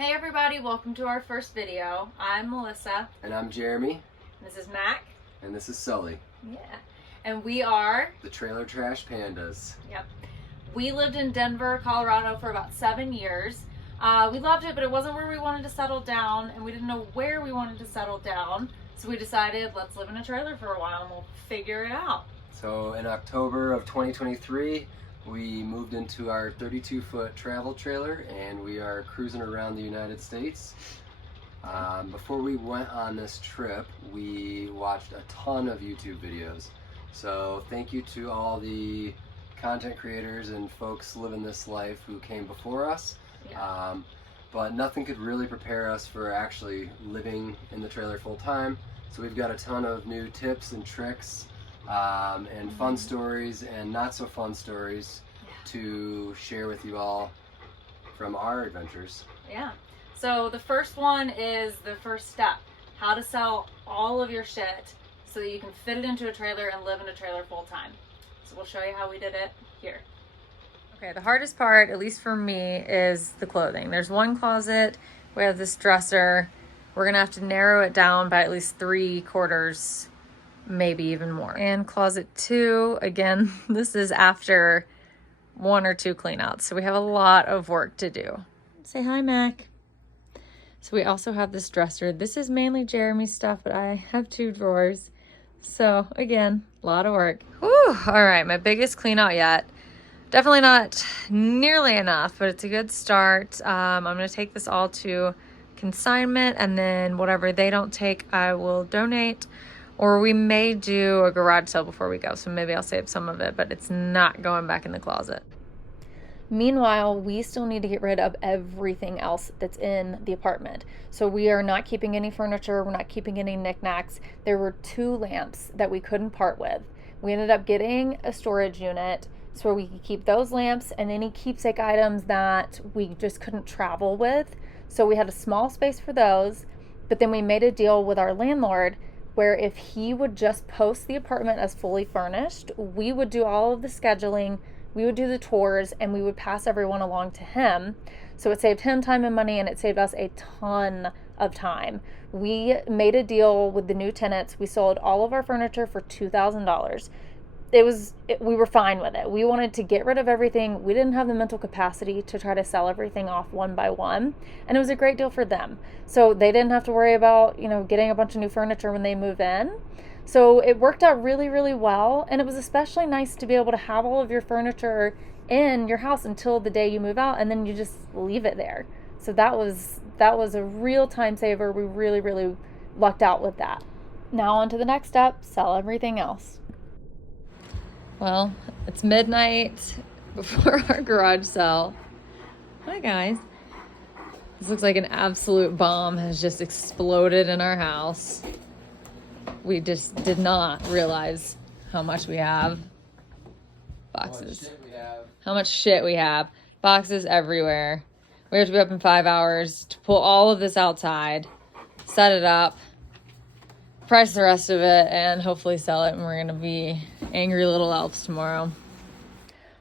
Hey everybody, welcome to our first video. I'm Melissa. And I'm Jeremy. This is Mac. And this is Sully. Yeah. And we are the Trailer Trash Pandas. Yep. We lived in Denver, Colorado for about 7 years. We loved it, but it wasn't where we wanted to settle down, and we didn't know where we wanted to settle down. So we decided, let's live in a trailer for a while and we'll figure it out. So in October of 2023, we moved into our 32-foot travel trailer and we are cruising around the United States. Before we went on this trip, we watched a ton of YouTube videos. So thank you to all the content creators and folks living this life who came before us. Yeah. But nothing could really prepare us for actually living in the trailer full time. So we've got a ton of new tips and tricks and fun stories and not so fun stories to share with you all from our adventures. Yeah. So the first one is the first step, how to sell all of your shit so that you can fit it into a trailer and live in a trailer full time. So we'll show you how we did it here. Okay, the hardest part, at least for me, is the clothing. There's one closet, we have this dresser. We're gonna have to narrow it down by at least 3/4, maybe even more. And closet 2, again, this is after 1 or 2 cleanouts, so we have a lot of work to do. Say hi, Mac. So we also have this dresser. This is mainly Jeremy's stuff, but I have 2 drawers. So again, a lot of work. Whew, all right, my biggest clean out yet. Definitely not nearly enough, but it's a good start. I'm gonna take this all to consignment, and then whatever they don't take, I will donate, or we may do a garage sale before we go. So maybe I'll save some of it, but it's not going back in the closet. Meanwhile, we still need to get rid of everything else that's in the apartment. So we are not keeping any furniture. We're not keeping any knickknacks. There were 2 lamps that we couldn't part with. We ended up getting a storage unit so we could keep those lamps and any keepsake items that we just couldn't travel with. So we had a small space for those, but then we made a deal with our landlord where if he would just post the apartment as fully furnished, we would do all of the scheduling, we would do the tours, and we would pass everyone along to him. So it saved him time and money, and it saved us a ton of time. We made a deal with the new tenants. We sold all of our furniture for $2,000. We were fine with it. We wanted to get rid of everything. We didn't have the mental capacity to try to sell everything off one by one, and it was a great deal for them. So they didn't have to worry about, getting a bunch of new furniture when they move in. So it worked out really, really well, and it was especially nice to be able to have all of your furniture in your house until the day you move out, and then you just leave it there. So that was a real time saver. We really, really lucked out with that. Now on to the next step, sell everything else. Well, it's midnight before our garage sale. Hi guys. This looks like an absolute bomb has just exploded in our house. We just did not realize how much we have. Boxes. How much shit we have. Boxes everywhere. We have to be up in 5 hours to pull all of this outside, set it up, price the rest of it, and hopefully sell it, and we're gonna be angry little elves tomorrow.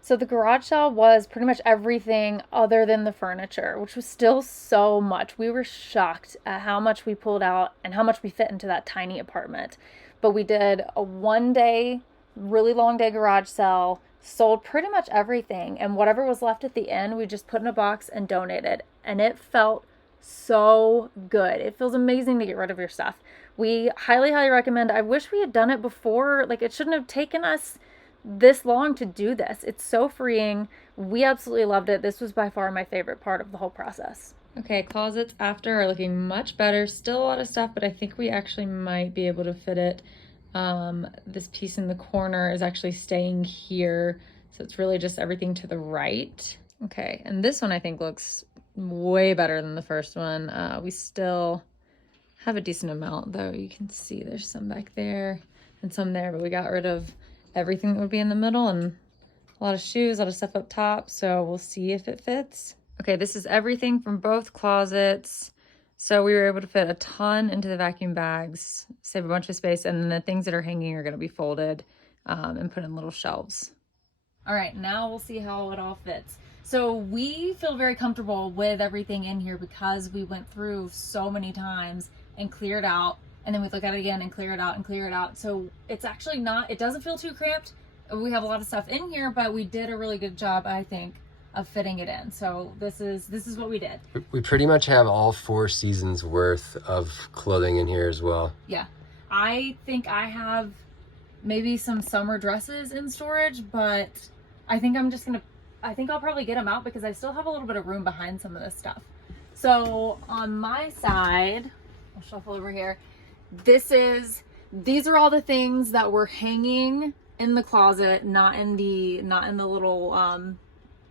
So the garage sale was pretty much everything other than the furniture, which was still so much. We were shocked at how much we pulled out and how much we fit into that tiny apartment. But we did a 1-day, really long day garage sale, sold pretty much everything, and whatever was left at the end, we just put in a box and donated. And it felt so good. It feels amazing to get rid of your stuff. We highly, highly recommend. I wish we had done it before. Like, it shouldn't have taken us this long to do this. It's so freeing. We absolutely loved it. This was by far my favorite part of the whole process. Okay, closets after are looking much better. Still a lot of stuff, but I think we actually might be able to fit it. This piece in the corner is actually staying here, so it's really just everything to the right. Okay, and this one I think looks way better than the first one. We still have a decent amount, though. You can see there's some back there and some there, but we got rid of everything that would be in the middle and a lot of shoes, a lot of stuff up top, so we'll see if it fits. Okay, this is everything from both closets. So we were able to fit a ton into the vacuum bags, save a bunch of space, and then the things that are hanging are gonna be folded and put in little shelves. All right, now we'll see how it all fits. So we feel very comfortable with everything in here because we went through so many times and cleared out, and then we look at it again and clear it out and clear it out. So it's actually not, it doesn't feel too cramped. We have a lot of stuff in here, but we did a really good job, I think, of fitting it in. So this is what we did. We pretty much have all 4 seasons worth of clothing in here as well. Yeah. I think I have maybe some summer dresses in storage, but I think I'll probably get them out because I still have a little bit of room behind some of this stuff. So on my side, I'll shuffle over here. These are all the things that were hanging in the closet, not in the little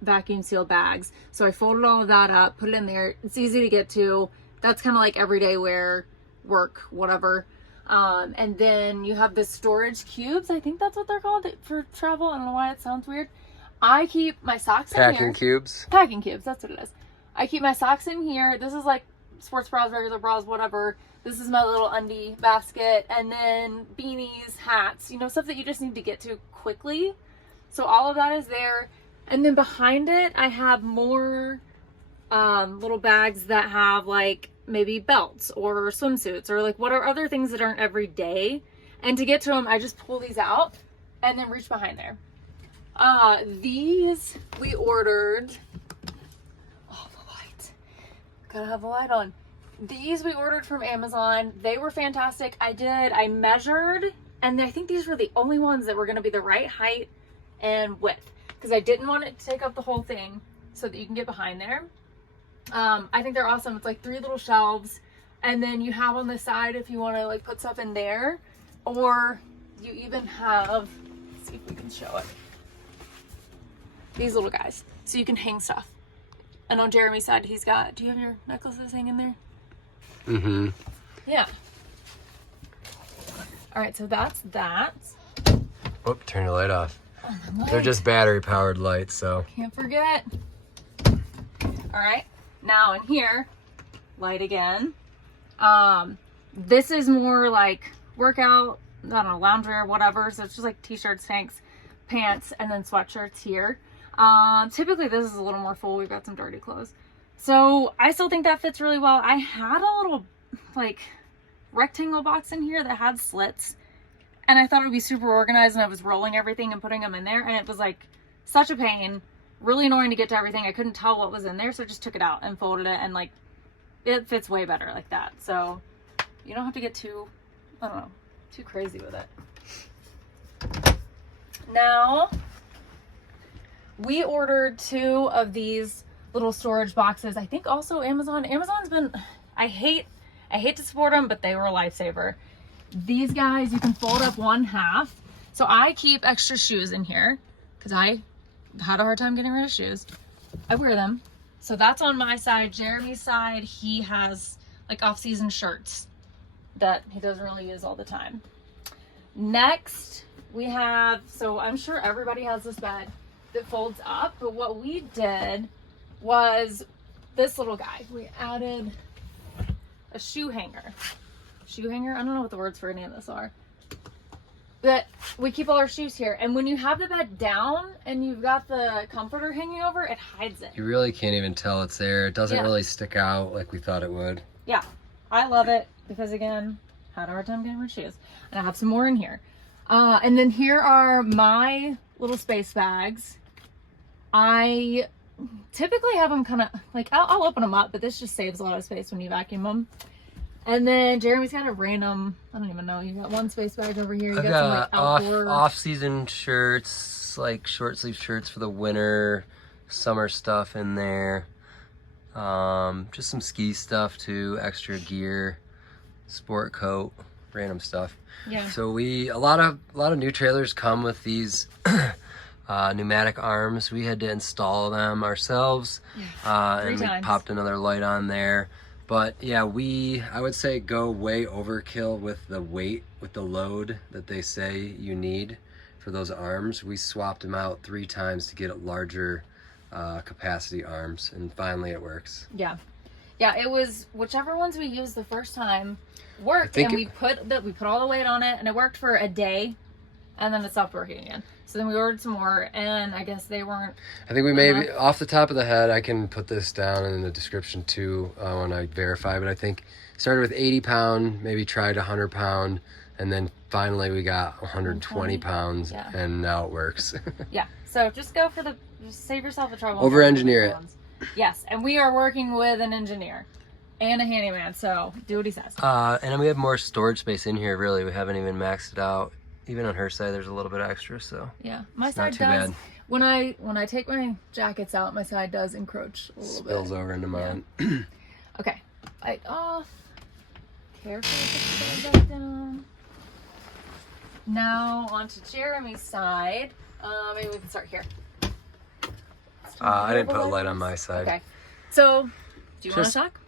vacuum sealed bags. So I folded all of that up, put it in there. It's easy to get to. That's kind of like everyday wear, work, whatever. And then you have the storage cubes. I think that's what they're called for travel. I don't know why it sounds weird. I keep my socks in here. Packing cubes. Packing cubes, that's what it is. I keep my socks in here. This is like sports bras, regular bras, whatever. This is my little undie basket. And then beanies, hats, you know, stuff that you just need to get to quickly. So all of that is there. And then behind it, I have more little bags that have like maybe belts or swimsuits or like what are other things that aren't every day. And to get to them, I just pull these out and then reach behind there. These we ordered. Oh, the light. Gotta have the light on. These we ordered from Amazon. They were fantastic. I measured, and I think these were the only ones that were gonna be the right height and width because I didn't want it to take up the whole thing so that you can get behind there. I think they're awesome. It's like 3 little shelves, and then you have on the side if you want to like put stuff in there, or you even have, let's see if we can show it, these little guys, so you can hang stuff. And on Jeremy's side, he's got, do you have your necklaces hanging there? Mm-hmm. Yeah. All right, so that's that. Whoop, turn your light off. Oh, my light. They're just battery powered lights, so. Can't forget. All right, now in here, light again. This is more like workout, I don't know, loungewear, whatever. So it's just like t-shirts, tanks, pants, and then sweatshirts here. Typically this is a little more full. We've got some dirty clothes. So I still think that fits really well. I had a little like rectangle box in here that had slits, and I thought it would be super organized, and I was rolling everything and putting them in there, and it was like such a pain, really annoying to get to everything. I couldn't tell what was in there, so I just took it out and folded it, and like it fits way better like that. So you don't have to get too, I don't know, too crazy with it. Now we ordered 2 of these little storage boxes. I think also Amazon's been, I hate to support them, but they were a lifesaver. These guys, you can fold up 1/2. So I keep extra shoes in here because I had a hard time getting rid of shoes. I wear them. So that's on my side. Jeremy's side, he has like off-season shirts that he doesn't really use all the time. Next, we have, so I'm sure everybody has this bed that folds up, but what we did was this little guy. We added a shoe hanger. I don't know what the words for any of this are. But we keep all our shoes here. And when you have the bed down and you've got the comforter hanging over, it hides it. You really can't even tell it's there. It doesn't really stick out like we thought it would. Yeah, I love it because, again, had a hard time getting rid of shoes. And I have some more in here. And then here are my little space bags. I typically have them kind of like, I'll open them up, but this just saves a lot of space when you vacuum them. And then Jeremy's got a random, I don't even know, you got one space bag over here. You got some like outdoor off-season shirts, like short sleeve shirts for the winter, summer stuff in there. Just some ski stuff too, extra gear, sport coat, random stuff. Yeah. So a lot of new trailers come with these pneumatic arms. We had to install them ourselves. Yeah, and we popped another light on there. But yeah, I would say go way overkill with the weight, with the load that they say you need for those arms. We swapped them out 3 times to get larger capacity arms, and finally it works. Yeah, it was whichever ones we used the first time worked, and we put all the weight on it, and it worked for a day. and then it stopped working again. So then we ordered some more, and I guess they weren't. I think we maybe, off the top of the head, I can put this down in the description too when I verify, but I think started with 80 pound, maybe tried 100 pound, and then finally we got 120 pounds, and now it works. Yeah, so just go for just save yourself the trouble. Over-engineer it. Yes, and we are working with an engineer and a handyman, so do what he says. And then we have more storage space in here, really. We haven't even maxed it out. Even on her side, there's a little bit extra, so yeah, my side does. Bad. When I take my jackets out, my side does encroach a little bit. Spills over into mine. Yeah. Okay, light off. Carefully put the back down. Now onto Jeremy's side. Maybe we can start here. I didn't put a light on my side. Okay, so do you want to talk?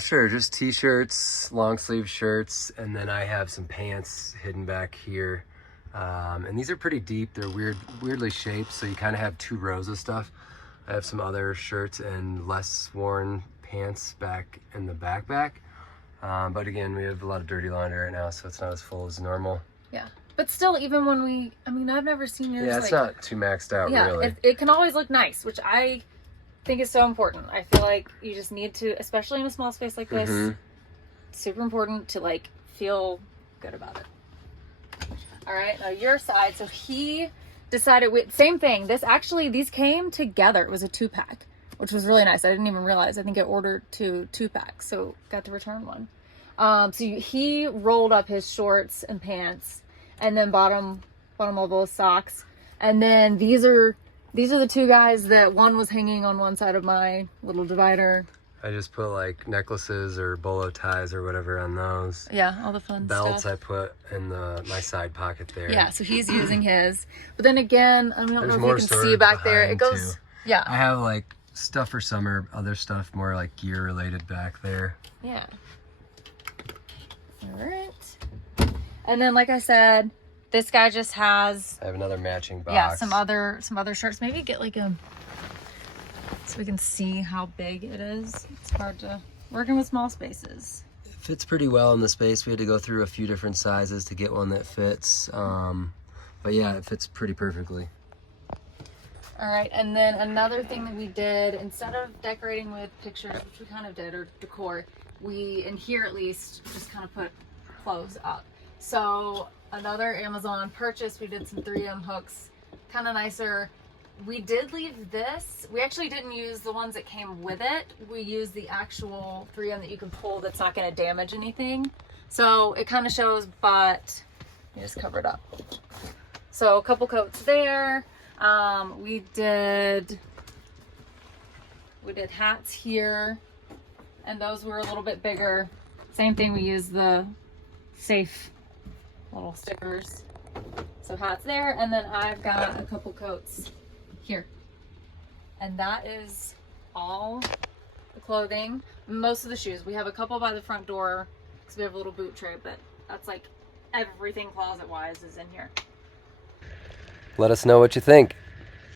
Sure. Just t-shirts, long sleeve shirts, and then I have some pants hidden back here. And these are pretty deep. They're weirdly shaped, so you kind of have 2 rows of stuff. I have some other shirts and less worn pants back in the backpack. But again, we have a lot of dirty laundry right now, so it's not as full as normal. Yeah, but still, even when I've never seen yours. Yeah, it's not too maxed out, really. Yeah, it can always look nice, which I think is so important. I feel like you just need to, especially in a small space like this, super important to like feel good about it. All right, now your side. So he decided same thing. These came together. It was a 2-pack, which was really nice. I didn't even realize. I think I ordered 2 2-packs, so got to return one. So he rolled up his shorts and pants, and then bottom of those socks, and then these are the 2 guys that one was hanging on one side of my little divider. I just put like necklaces or bolo ties or whatever on those. Yeah, all the fun Belts stuff. I put in my side pocket there. Yeah, so he's using his. But then again, I don't know if you can see back there. It goes, too. Yeah. I have like stuff for summer, other stuff more like gear related back there. Yeah. All right. And then, like I said, this guy just has. I have another matching box. Yeah, some other shirts. Maybe get like so we can see how big it is. It's hard to working with small spaces. It fits pretty well in the space. We had to go through a few different sizes to get one that fits. But yeah, it fits pretty perfectly. All right, and then another thing that we did, instead of decorating with pictures, which we kind of did, or decor, we, in here at least, just kind of put clothes up. So another Amazon purchase, we did some 3M hooks, kind of nicer. We did leave this. We actually didn't use the ones that came with it. We used the actual 3M that you can pull that's not going to damage anything. So it kind of shows, but you just cover it up. So a couple coats there. We did hats here, and those were a little bit bigger. Same thing, we used the safe little stickers. So hats there, and then I've got a couple coats here. And that is all the clothing. Most of the shoes. We have a couple by the front door because we have a little boot tray, but that's like everything closet-wise is in here. Let us know what you think.